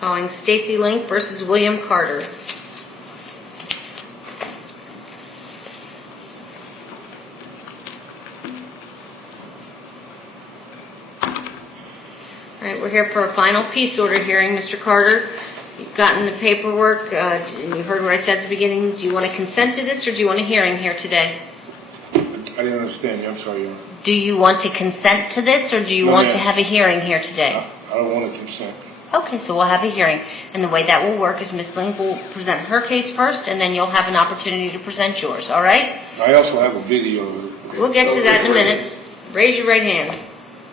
Calling Stacy Link versus William Carter. All right, we're here for a final peace order hearing, Mr. Carter. You've gotten the paperwork, and you heard what I said at the beginning. Do you want to consent to this, or do you want a hearing here today? I didn't understand you. I'm sorry, Your Honor. Do you want to consent to this, or do you want to have a hearing here today? I don't want to consent. Okay, so we'll have a hearing. And the way that will work is Ms. Link will present her case first, and then you'll have an opportunity to present yours, all right? I also have a video. We'll get to that in a minute. Raise your right hand.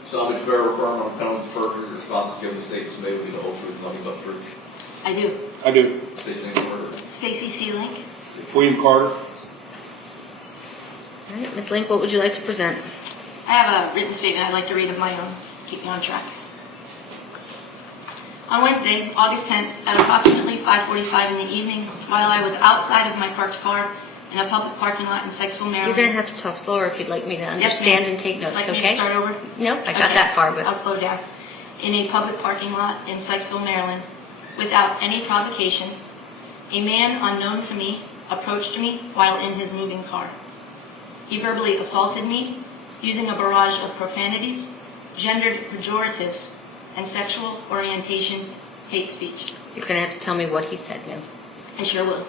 Solemnly declare or affirm on penalty of perjury, responses given to statements made will be the whole truth, nothing but the truth. I do. I do. State your name and order. Stacy C. Link. William Carter. All right, Ms. Link, what would you like to present? I have a written statement I'd like to read of my own. Just keep me on track. On Wednesday, August 10th, at approximately 5:45 in the evening, while I was outside of my parked car in a public parking lot in Sykesville, Maryland. You're going to have to talk slower if you'd like me to understand and take notes, like okay? Me to start over? Nope, I got that far, but I'll slow down. In a public parking lot in Sykesville, Maryland, without any provocation, a man unknown to me approached me while in his moving car. He verbally assaulted me using a barrage of profanities, gendered pejoratives, and sexual orientation hate speech. you're going to have to tell me what he said, ma'am. I sure will.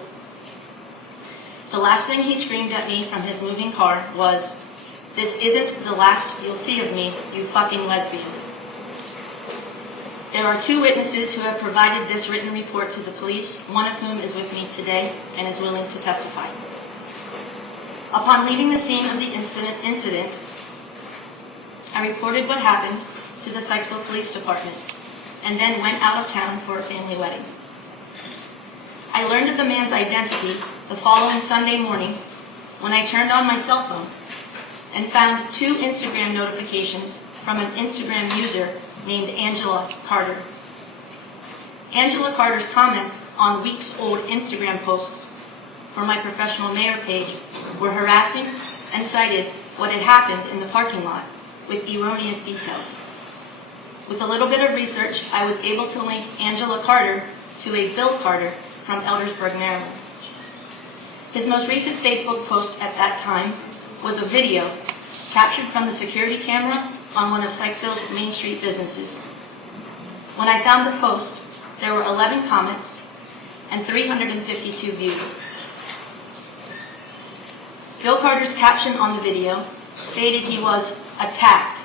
The last thing he screamed at me from his moving car was, "This isn't the last you'll see of me, you fucking lesbian." There are 2 witnesses who have provided this written report to the police, one of whom is with me today and is willing to testify. Upon leaving the scene of the incident, I reported what happened to the Sykesville Police Department and then went out of town for a family wedding. I learned of the man's identity the following Sunday morning when I turned on my cell phone and found 2 Instagram notifications from an Instagram user named Angela Carter. Angela Carter's comments on weeks-old Instagram posts for my professional mayor page were harassing and cited what had happened in the parking lot with erroneous details. With a little bit of research, I was able to link Angela Carter to a Bill Carter from Eldersburg, Maryland. His most recent Facebook post at that time was a video captured from the security camera on one of Sykesville's Mainstreet businesses. When I found the post, there were 11 comments and 352 views. Bill Carter's caption on the video stated he was attacked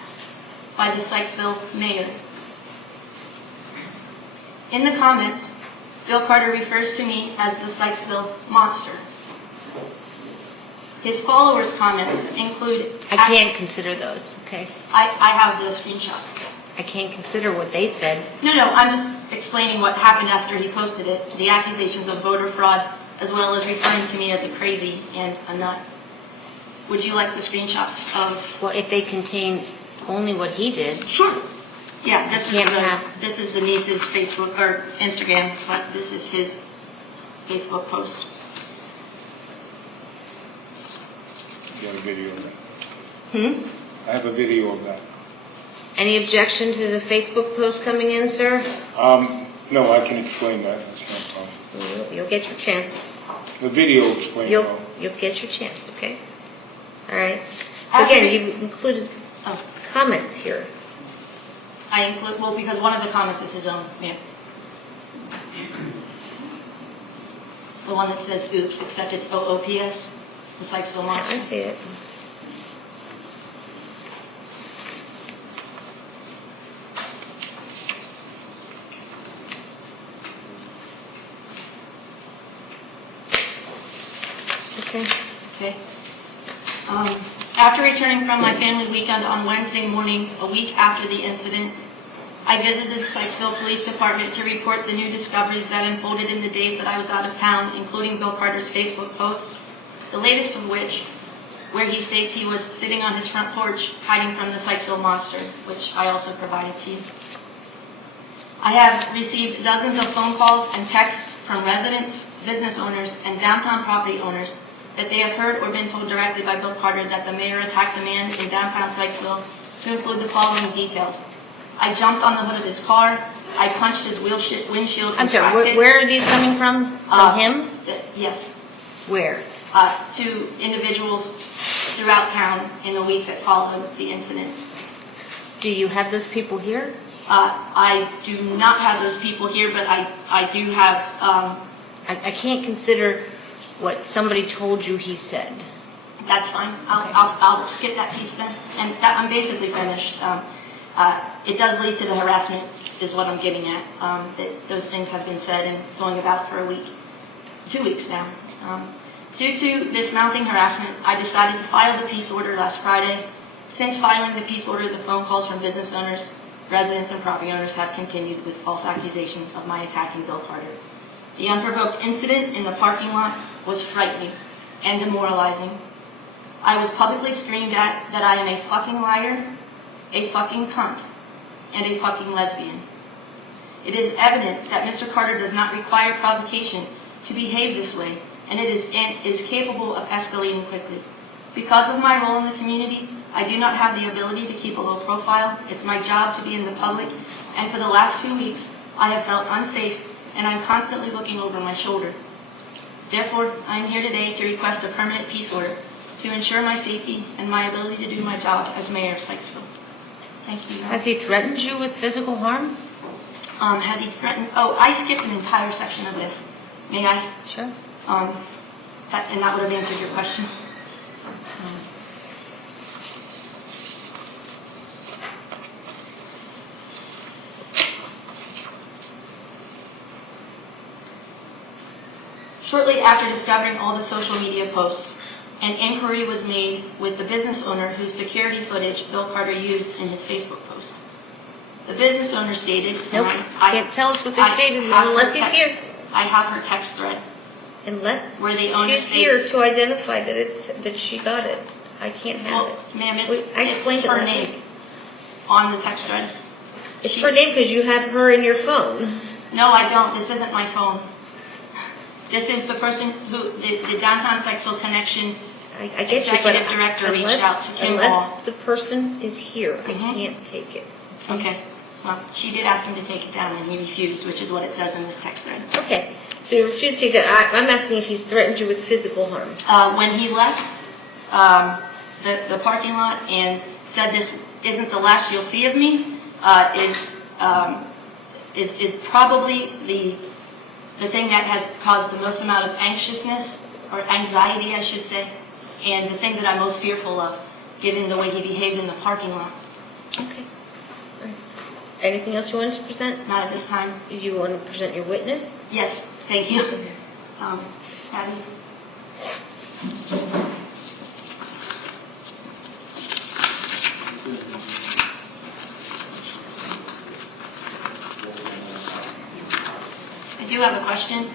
by the Sykesville mayor. In the comments, Bill Carter refers to me as the Sykesville monster. His followers' comments include... I can't consider those, okay? I have the screenshot. I can't consider what they said. No, I'm just explaining what happened after he posted it, the accusations of voter fraud, as well as referring to me as a crazy and a nut. Would you like the screenshots of... Well, if they contain only what he did. Sure. Yeah, this is the niece's Facebook or Instagram, but this is his Facebook post. You have a video of that. I have a video of that. Any objection to the Facebook post coming in, sir? No, I can explain that. That's no problem. You'll get your chance. The video explains it all. You'll get your chance, okay? All right. Again, you've included comments here. I include, well, because one of the comments is his own, yeah. The one that says oops, except it's OOPS, the Sykesville monster. I see it. Okay. After returning from my family weekend on Wednesday morning, a week after the incident, I visited the Sykesville Police Department to report the new discoveries that unfolded in the days that I was out of town, including Bill Carter's Facebook posts, the latest of which, where he states he was sitting on his front porch hiding from the Sykesville monster, which I also provided to you. I have received dozens of phone calls and texts from residents, business owners, and downtown property owners that they have heard or been told directly by Bill Carter that the mayor attacked a man in downtown Sykesville, to include the following details. I jumped on the hood of his car. I punched his windshield I'm and sorry, cracked it. where are these coming from? From him? Yes. Where? To individuals throughout town in the week that followed the incident. Do you have those people here? I do not have those people here, but I do have, I can't consider what somebody told you he said. that's fine. I'll skip that piece then. And I'm basically finished. It does lead to the harassment is what I'm getting at. That those things have been said and going about for a week, 2 weeks now. Due to this mounting harassment, I decided to file the peace order last Friday. Since filing the peace order, the phone calls from business owners, residents, and property owners have continued with false accusations of my attacking Bill Carter. The unprovoked incident in the parking lot was frightening and demoralizing. I was publicly screamed at that I am a fucking liar, a fucking cunt, and a fucking lesbian. It is evident that Mr. Carter does not require provocation to behave this way, and it is capable of escalating quickly. Because of my role in the community, I do not have the ability to keep a low profile. It's my job to be in the public, and for the last 2 weeks, I have felt unsafe, and I'm constantly looking over my shoulder. Therefore, I am here today to request a permanent peace order to ensure my safety and my ability to do my job as mayor of Sykesville. Thank you. Has he threatened you with physical harm? Has he threatened? Oh, I skipped an entire section of this. May I? Sure. And that would have answered your question. Shortly after discovering all the social media posts, an inquiry was made with the business owner whose security footage Bill Carter used in his Facebook post. The business owner stated, Nope, can't tell us what they stated unless he's here. I have her text thread. Unless Where the owner she's states, here to identify that she got it. I can't have well, it. ma'am, I it's explained it her last name week. on the text thread. It's her name because you have her in your phone. No, I don't. This isn't my phone. This is the person who, the Downtown Sykesville Connection I get you, but executive director reached out to Kim unless Hall. the person is here, I Mhm. can't take it. Okay. Well, she did ask him to take it down, and he refused, which is what it says in this text thread. Okay, so you refuse to take that. I'm asking if he's threatened you with physical harm. When he left the parking lot and said this isn't the last you'll see of me, is probably the thing that has caused the most amount of anxiousness, or anxiety I should say, and the thing that I'm most fearful of, given the way he behaved in the parking lot. Okay. All right. Anything else you want us to present? Not at this time. Do you want to present your witness? Yes, thank you. Abby? I do have a question.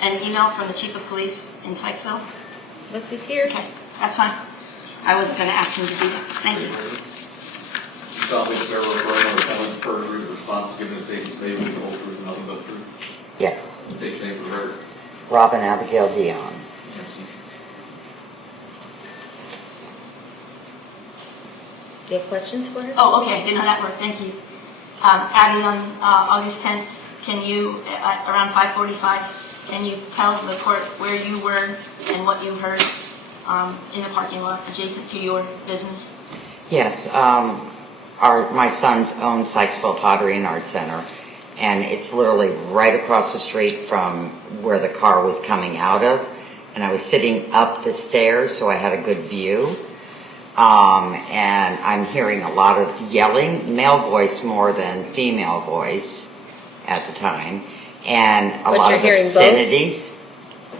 An email from the chief of police in Sykesville. Unless he's here? Okay, that's fine. I wasn't going to ask him to do that. Thank you. You solemnly swear or affirm under penalty of perjury the responses given in statements made will be the whole truth and nothing but the truth. Yes, State your name for the record. Robin Abigail Dion. Do you have questions for her? Oh, okay, I didn't know that worked. Thank you. Abby, on August 10th, can you, around 5:45, can you tell the court where you were and what you heard in the parking lot adjacent to your business? Yes, my son's own Sykesville Pottery and Art Center, and it's literally right across the street from where the car was coming out of, and I was sitting up the stairs, so I had a good view. And I'm hearing a lot of yelling, male voice more than female voice at the time, and a lot of obscenities.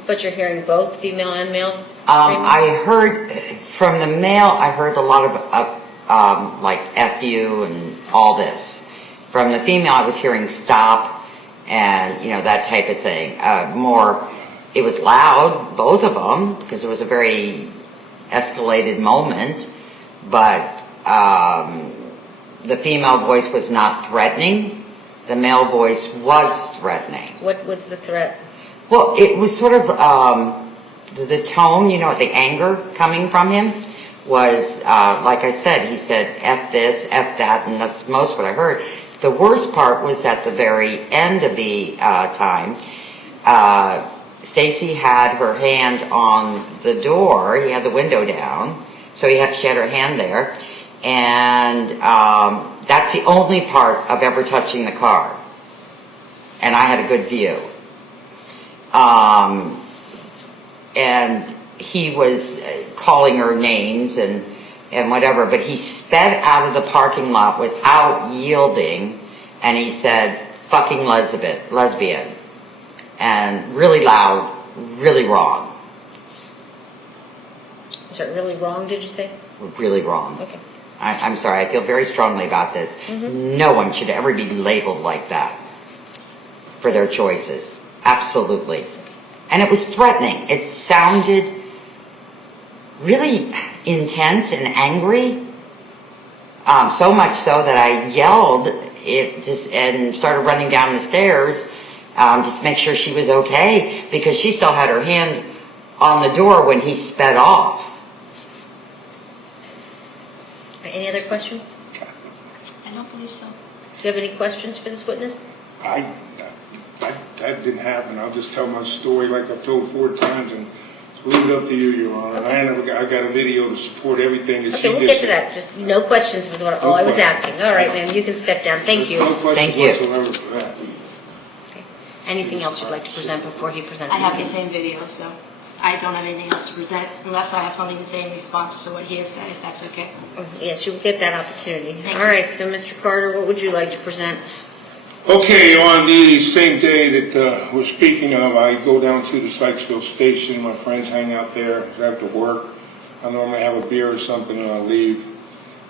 But you're hearing both female and male screaming? I heard, from the male, I heard a lot of, like, F you and all this. From the female, I was hearing stop and, that type of thing. It was loud, both of them, because it was a very escalated moment, but the female voice was not threatening. The male voice was threatening. What was the threat? Well, it was sort of the tone, the anger coming from him was, like I said, he said, F this, F that, and that's most what I heard. The worst part was at the very end of the time, Stacy had her hand on the door. He had the window down, so she had her hand there. And that's the only part of ever touching the car. And I had a good view. And he was calling her names and whatever, but he sped out of the parking lot without yielding, and he said, fucking lesbian. And really loud, really wrong. Is that really wrong, did you say? Really wrong. Okay. I'm sorry, I feel very strongly about this. No one should ever be labeled like that for their choices. Absolutely. And it was threatening. It sounded really intense and angry. So much so that I yelled and started running down the stairs just to make sure she was okay, because she still had her hand on the door when he sped off. Any other questions? I don't believe so. Do you have any questions for this witness? That didn't happen. I'll just tell my story like I've told 4 times and leave it up to you, Your Honor. Okay. I got a video to support everything that she Okay, just we'll get to said. that. Just no questions was all I was questions. asking. All right, ma'am, you can step down. Thank you. There's no questions Thank you. whatsoever for that. Okay. Anything else you'd like to present before he presents I his have the case? same video, so I don't have anything else to present unless I have something to say in response to what he has said, if that's okay. Yes, you will get that opportunity. Thank All you. right, so Mr. Carter, what would you like to present? Okay, on the same day that we're speaking of, I go down to the Sykesville station. My friends hang out there after work. I normally have a beer or something and I'll leave.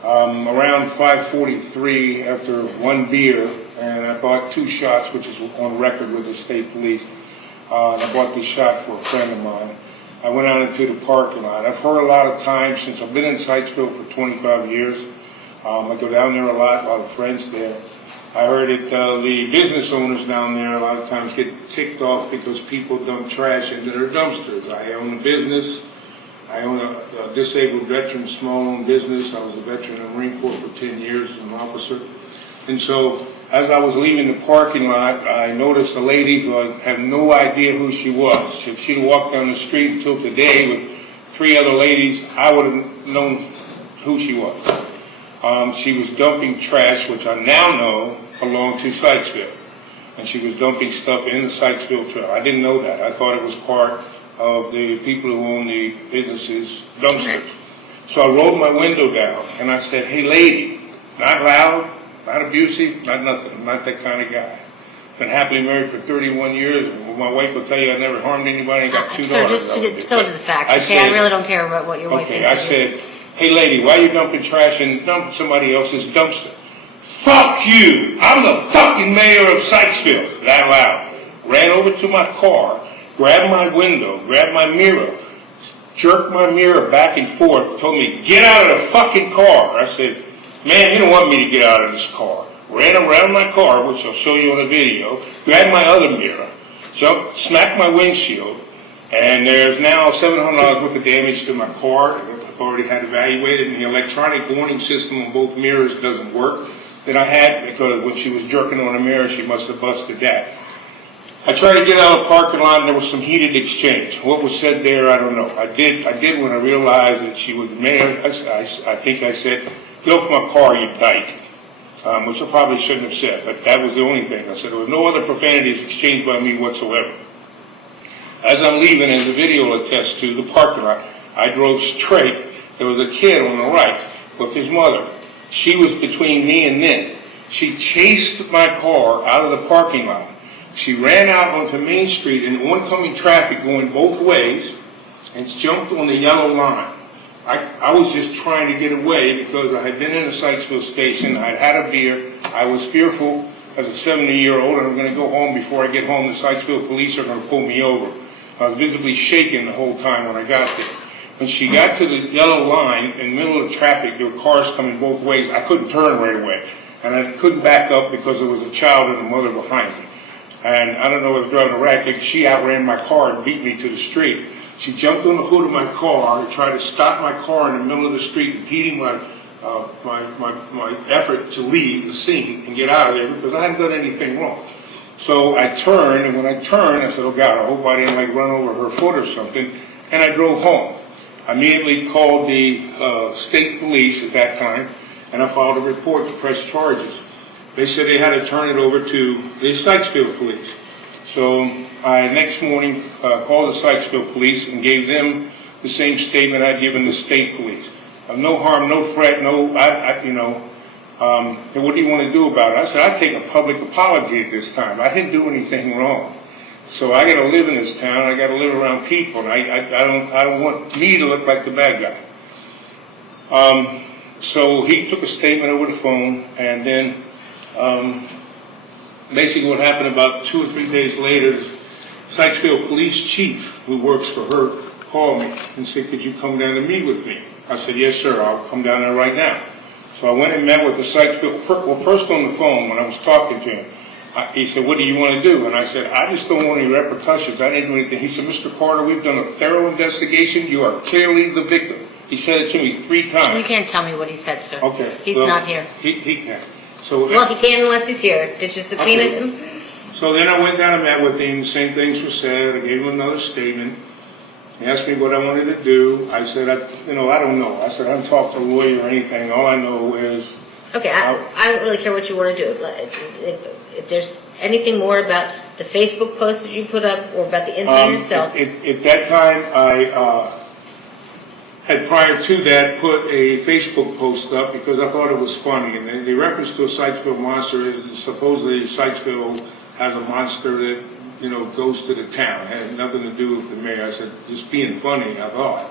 Around 5:43, after one beer, and I bought 2 shots, which is on record with the state police. And I bought this shot for a friend of mine. I went out into the parking lot. I've heard a lot of times since I've been in Sykesville for 25 years. I go down there a lot of friends there. I heard that the business owners down there a lot of times get ticked off because people dump trash into their dumpsters. I own a business. I own a disabled veteran small-owned business. I was a veteran in the Marine Corps for 10 years as an officer. And so as I was leaving the parking lot, I noticed a lady who I have no idea who she was. If she'd walked down the street until today with 3 other ladies, I would have known who she was. She was dumping trash, which I now know belonged to Sykesville. And she was dumping stuff in the Sykesville trail. I didn't know that. I thought it was part of the people who own the businesses' dumpsters. So I rolled my window down and I said, "Hey lady," not loud, not abusive, not nothing. I'm not that kind of guy. Been happily married for 31 years. My wife will tell you I never harmed anybody and got 2 Sir, daughters. just to go to the facts, okay? I really don't care about what your wife Okay, thinks I of you. said, "Hey lady, why are you dumping trash in somebody else's dumpster?" "Fuck you! I'm the fucking mayor of Sykesville." That loud. Ran over to my car, grabbed my window, grabbed my mirror, jerked my mirror back and forth, told me, "Get out of the fucking car." I said, "Man, you don't want me to get out of this car." Ran around my car, which I'll show you on the video, grabbed my other mirror, jumped, smacked my windshield, and there's now $700 worth of damage to my car. I've already had evaluated, and the electronic warning system on both mirrors doesn't work that I had, because when she was jerking on the mirror, she must have busted that. I tried to get out of the parking lot, and there was some heated exchange. What was said there, I don't know. I did when I realized that she was the mayor. I think I said, "Get off my car, you dyke," which I probably shouldn't have said, but that was the only thing. I said there was no other profanities exchanged by me whatsoever. As I'm leaving, as the video will attest to, the parking lot, I drove straight. There was a kid on the right with his mother. She was between me and them. She chased my car out of the parking lot. She ran out onto Mainstreet in oncoming traffic going both ways and jumped on the yellow line. I was just trying to get away because I had been in a Sykesville station. I'd had a beer. I was fearful as a 70-year-old, and I'm going to go home. Before I get home, the Sykesville police are going to pull me over. I was visibly shaking the whole time when I got there. When she got to the yellow line in the middle of the traffic, there were cars coming both ways. I couldn't turn right away. And I couldn't back up because there was a child and a mother behind me. And I don't know if I was driving a racket. She outran my car and beat me to the street. She jumped on the hood of my car and tried to stop my car in the middle of the street, impeding my effort to leave the scene and get out of there because I hadn't done anything wrong. So I turned, and when I turned, I said, oh God, I hope I didn't like run over her foot or something, and I drove home. I immediately called the state police at that time, and I filed a report to press charges. They said they had to turn it over to the Sykesville police. So I next morning called the Sykesville police and gave them the same statement I'd given the state police. No harm, no threat, what do you want to do about it? I said, I'd take a public apology at this time. I didn't do anything wrong. So I got to live in this town. I got to live around people, and I don't want me to look like the bad guy. So he took a statement over the phone, and then basically what happened about 2 or 3 days later, the Sykesville police chief, who works for her, called me and said, could you come down and meet with me? I said, yes, sir, I'll come down there right now. So I went and met with the Sykesville, well, first on the phone when I was talking to him. He said, what do you want to do? And I said, I just don't want any repercussions. I didn't do anything. He said, Mr. Carter, we've done a thorough investigation. You are clearly the victim. He said it to me 3 times. You can't tell me what he said, sir. Okay. He's not here. He can't. So, Well, he can unless he's here. Did you subpoena him? So then I went down and met with him. Same things were said. I gave him another statement. He asked me what I wanted to do. I said, I don't know. I said, I haven't talked to a lawyer or anything. All I know is... Okay, I don't really care what you want to do. If there's anything more about the Facebook post that you put up or about the incident itself. At that time, I had prior to that put a Facebook post up because I thought it was funny. And the reference to a Sykesville monster is supposedly Sykesville has a monster that, goes to the town. It had nothing to do with the mayor. I said, just being funny, I thought.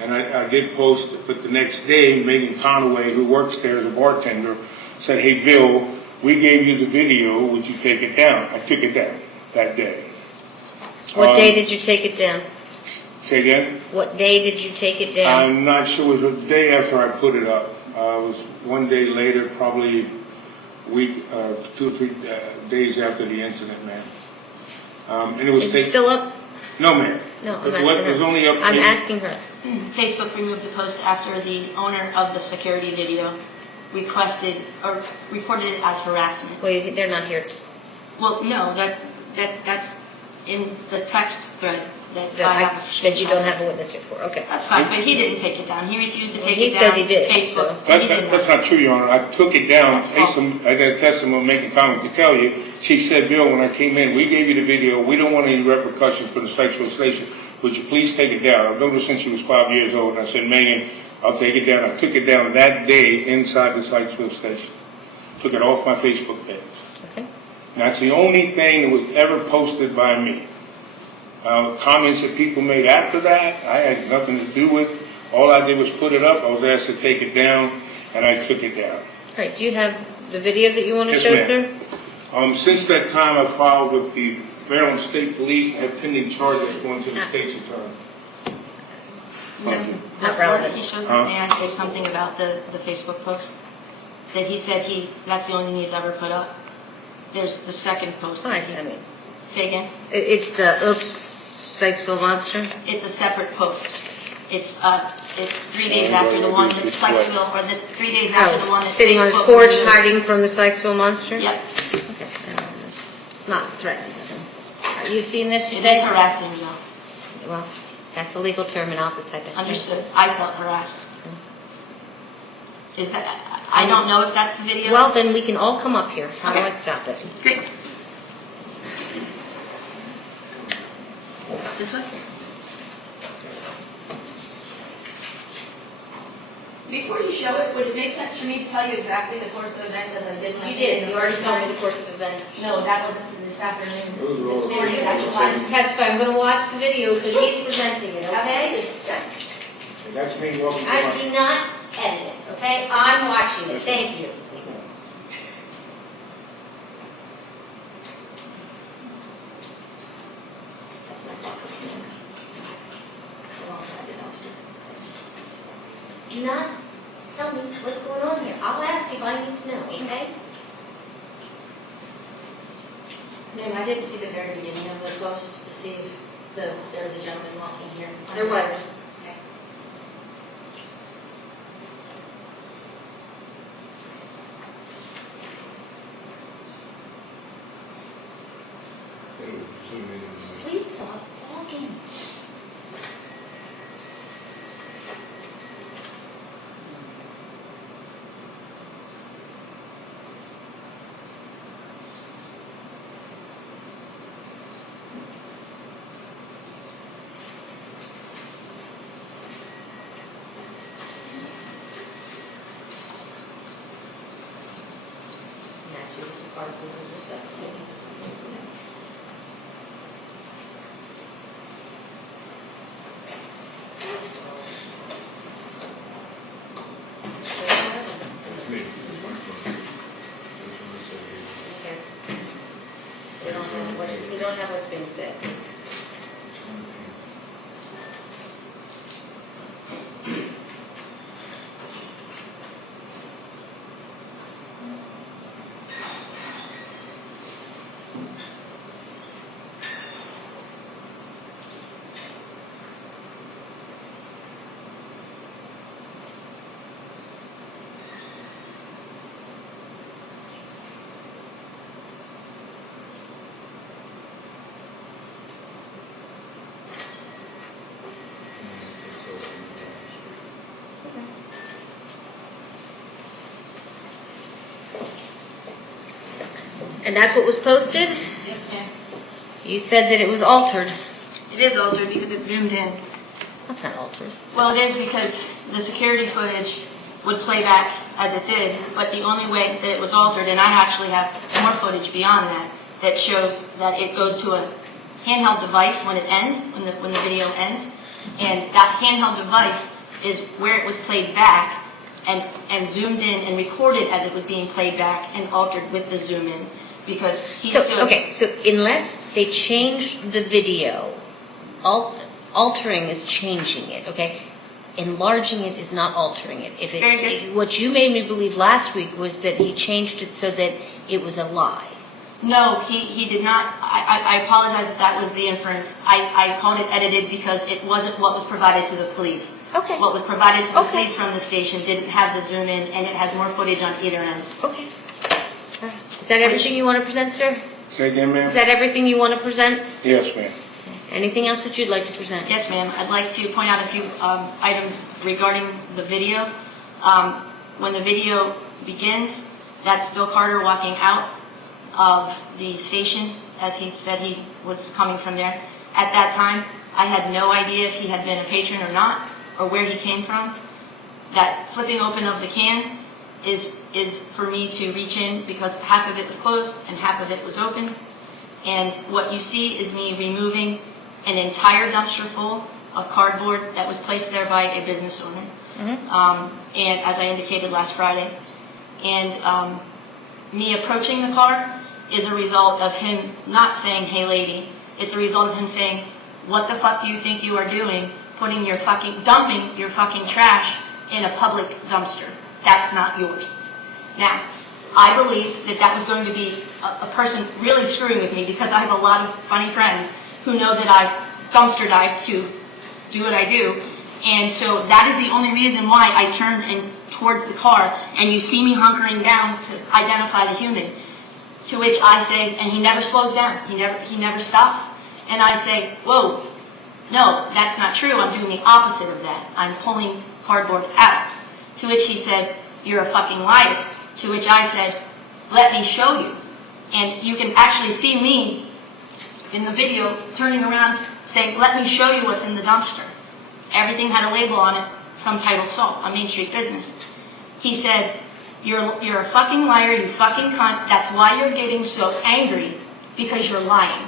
And I did post it, but the next day, Megan Conaway, who works there as a bartender, said, hey, Bill, we gave you the video, would you take it down? I took it down that day. What day did you take it down? Say again? What day did you take it down? I'm not sure. It was a day after I put it up. It was 1 day later, probably a week, 2 or 3 days after the incident, ma'am. And it was Is it still up? No, ma'am. No, I'm It asking was her. only up. I'm asking her. Facebook removed the post after the owner of the security video requested or reported it as harassment. Well, they're not here. Well, no, that's in the text thread that I have a That you screenshot don't of. have a witness here for. Okay. That's fine, but he didn't take it down. He refused to take He it down. says he did, Facebook, so. but he did That's not. not true, Your Honor. I took it down. That's false. I got a testimony making comment to tell you. She said, Bill, when I came in, we gave you the video. We don't want any repercussions from the Sykesville station. Would you please take it down? I've known her since she was 5 years old. And I said, Megan, I'll take it down. I took it down that day inside the Sykesville station. Took it off my Facebook page. Okay. And that's the only thing that was ever posted by me. Comments that people made after that, I had nothing to do with. All I did was put it up. I was asked to take it down, and I took it down. All right. Do you have the video that you want to Yes, show, ma'am. sir? Since that time, I filed with the Maryland State Police and have pending charges going to the state's attorney. Not Before relevant. he shows that, may I say something about the Facebook post? That he said that's the only thing he's ever put up. There's the second post. I mean, Say again? it's the Oops Sykesville Monster. It's a separate post. It's 3 days after the one that Sykesville, or this 3 days after the one that Sitting on his Facebook porch removed. hiding from the Sykesville Monster? Yep. Okay. It's not threatening. Are you seen this, you It say? is harassing, though. Well, that's a legal term and I'll decide that. Understood. I felt harassed. Is that, I don't know if that's the video. Well, then we can all come up here. How do Okay. I stop it? Great. This way? Before you show it, would it make sense for me to tell you exactly the course of events as I did when I You came did. in You the already first told me time? the course of events. No, that wasn't to this afternoon. Those This are all morning, the that was same. last. Testify. I'm going to watch the video because he's presenting it, okay? And that's me walking I do not edit it, okay? I'm watching it. Thank you. That's not alongside the dumpster. Do not tell me what's going on here. I'll ask if I need to know, okay? Ma'am, I didn't see the very beginning of the post to see if There's a gentleman walking here. There was. Okay. Please stop walking. That's your article, is this stuff? Okay. We don't have what's being said. And that's what was posted? Yes, ma'am. You said that it was altered. It is altered because it's zoomed in. That's not altered. Well, it is because the security footage would play back as it did, but the only way that it was altered, and I actually have more footage beyond that, that shows that it goes to a handheld device when it ends, when the video ends, and that handheld device is where it was played back and zoomed in and recorded as it was being played back and altered with the zoom in, because he stood... Okay, so unless they change the video, altering is changing it, okay? Enlarging it is not altering it. Very good. What you made me believe last week was that he changed it so that it was a lie. No, he did not. I apologize if that was the inference. I called it edited because it wasn't what was provided to the police. Okay. What was provided to the Okay. police from the station didn't have the zoom in, and it has more footage on either end. Okay. All right. Is that everything you want to present, sir? Say again, ma'am? Is that everything you want to present? Yes, ma'am. Anything else that you'd like to present? Yes, ma'am. I'd like to point out a few items regarding the video. When the video begins, that's Bill Carter walking out of the station, as he said he was coming from there. At that time, I had no idea if he had been a patron or not, or where he came from. That flipping open of the can is for me to reach in, because half of it was closed and half of it was open. And what you see is me removing an entire dumpster full of cardboard that was placed there by a business owner. And as I indicated last Friday. And me approaching the car is a result of him not saying, "Hey lady." It's a result of him saying, "What the fuck do you think you are doing, dumping your fucking trash in a public dumpster? That's not yours." Now, I believed that that was going to be a person really screwing with me, because I have a lot of funny friends who know that I dumpster dive to do what I do. And so that is the only reason why I turned towards the car, and you see me hunkering down to identify the human. To which I say, and he never slows down, he never stops. And I say, "Whoa, no, that's not true. I'm doing the opposite of that. I'm pulling cardboard out." To which he said, "You're a fucking liar." To which I said, "Let me show you." And you can actually see me in the video turning around saying, "Let me show you what's in the dumpster." Everything had a label on it from Title Salt, a Mainstreet business. He said, You're a fucking liar, you fucking cunt. That's why you're getting so angry, because you're lying."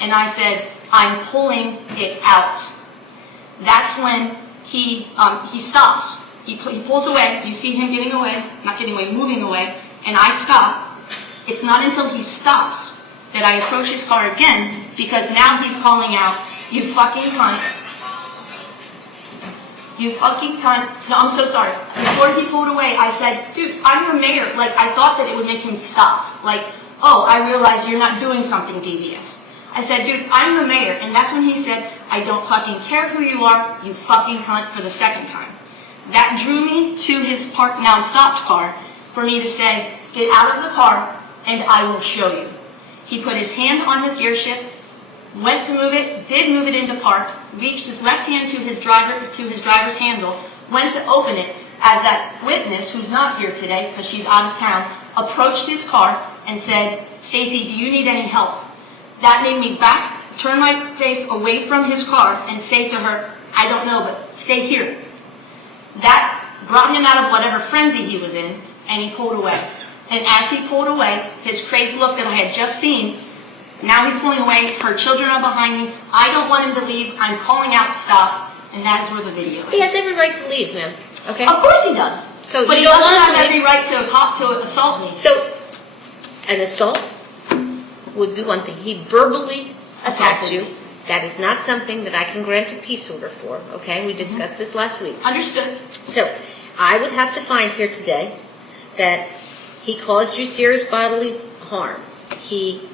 And I said, "I'm pulling it out." That's when he stops. He pulls away. You see him getting away, not getting away, moving away, and I stop. It's not until he stops that I approach his car again, because now he's calling out, "You fucking cunt. You fucking cunt." No, I'm so sorry. Before he pulled away, I said, "Dude, I'm your mayor." Like, I thought that it would make him stop. Like, "Oh, I realize you're not doing something devious." I said, dude, I'm the mayor. And that's when he said, I don't fucking care who you are, you fucking cunt, for the second time. That drew me to his parked, now stopped car for me to say, get out of the car and I will show you. He put his hand on his gear shift, went to move it, did move it into park, reached his left hand to his driver's handle, went to open it as that witness, who's not here today because she's out of town, approached his car and said, Stacy, do you need any help? That made me turn my face away from his car and say to her, I don't know, but stay here. That brought him out of whatever frenzy he was in, and he pulled away. And as he pulled away, his crazy look that I had just seen, now he's pulling away, her children are behind me, I don't want him to leave, I'm calling out stop, and that is where the video is. He has every right to leave, ma'am, okay? Of course he does. So but he you don't doesn't want have him to every right to assault me. So, an assault would be one thing. He verbally attacked Assaulted you. me. That is not something that I can grant a peace order for, okay? We discussed this last week. Understood. So, I would have to find here today that he caused you serious bodily harm. He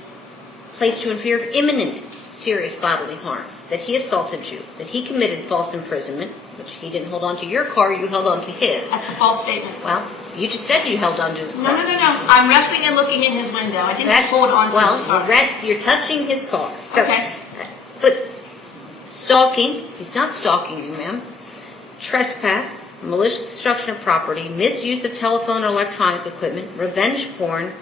placed you in fear of imminent serious bodily harm. That he assaulted you. That he committed false imprisonment, which he didn't hold on to your car, you held on to his. That's a false statement. Well, you just said you held on to his car. No. I'm resting and looking in his window. I didn't hold on to his car. Well, you're touching his car. So, Okay. But stalking, he's not stalking you, ma'am. Trespass, malicious destruction of property, misuse of telephone or electronic equipment, revenge porn,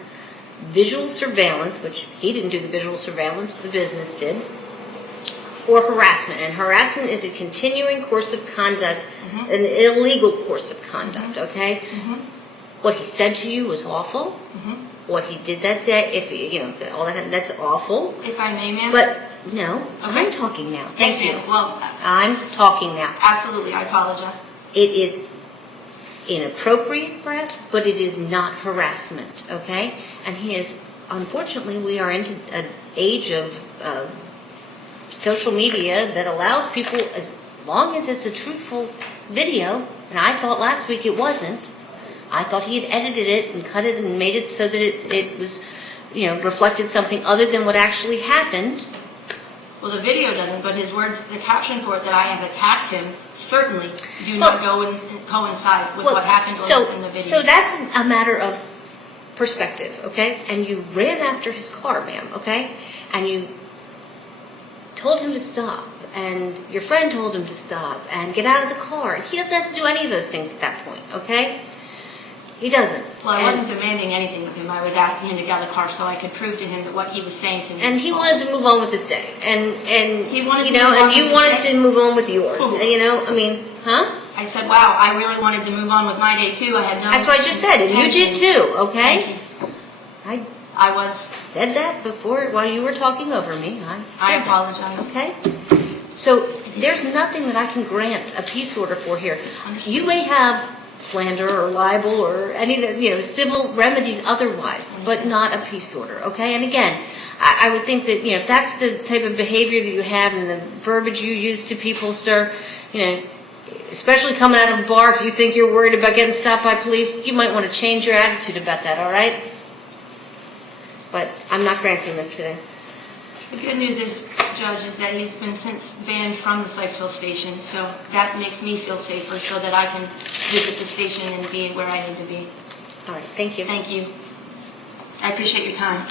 visual surveillance, which he didn't do the visual surveillance, the business did, or harassment. And harassment is a continuing course of conduct, an illegal course of conduct, okay? What he said to you was awful. What he did that day, all that, that's awful. If I may, ma'am? But, no, Okay. I'm talking now. Yes, Thank you. ma'am. Well, I'm talking now. absolutely, I apologize. It is inappropriate, perhaps, but it is not harassment, okay? And he is, unfortunately, we are into an age of social media that allows people, as long as it's a truthful video, and I thought last week it wasn't. I thought he had edited it and cut it and made it so that it was, reflected something other than what actually happened. Well, the video doesn't, but his words, the caption for it, that I have attacked him, certainly do not go and coincide with what happened or what's in the video. So that's a matter of perspective, okay? And you ran after his car, ma'am, okay? And you told him to stop, and your friend told him to stop, and get out of the car. And he doesn't have to do any of those things at that point, okay? He doesn't. Well, I wasn't demanding anything of him. I was asking him to get out of the car so I could prove to him that what he was saying to me And was he false. wanted to move on with his day, and He wanted to you know, move on and you with his wanted day? to move on with yours. Who? I mean, huh? I said, wow, I really wanted to move on with my day too. I had no That's what I just said, and you did intentions. too, okay? Thank you. I I was, said that before while you were talking over me. I said that. apologize. Okay? So there's nothing that I can grant a peace order for here. Understood. You may have slander or libel or any, civil remedies otherwise, but not a peace order, okay? And again, I would think that, if that's the type of behavior that you have and the verbiage you use to people, sir, especially coming out of a bar, if you think you're worried about getting stopped by police, you might want to change your attitude about that, all right? But I'm not granting this today. The good news is, Judge, is that he's been since banned from the Sykesville station, so that makes me feel safer so that I can visit the station and be where I need to be. All right, thank you. Thank you. I appreciate your time.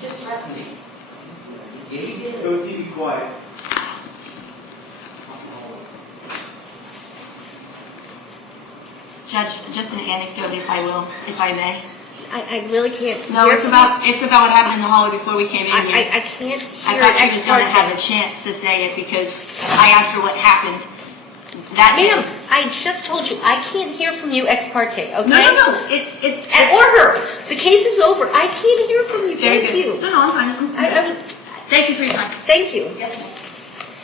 Just threaten me. Yeah, you did. Go keep you quiet. Judge, just an anecdote, if I may. I really can't. No, hear it's from about what happened in the hallway before we came in you. here. I can't hear. I thought she was going to ex have parte. a chance to say it because I asked her what happened that day. Ma'am, I just told you, I can't hear from you ex parte, okay? No. It's Or her. The case is over. I can't hear from you. very Thank good. you. No, I'm fine. I- Thank you for your time. Thank you. Yes, ma'am.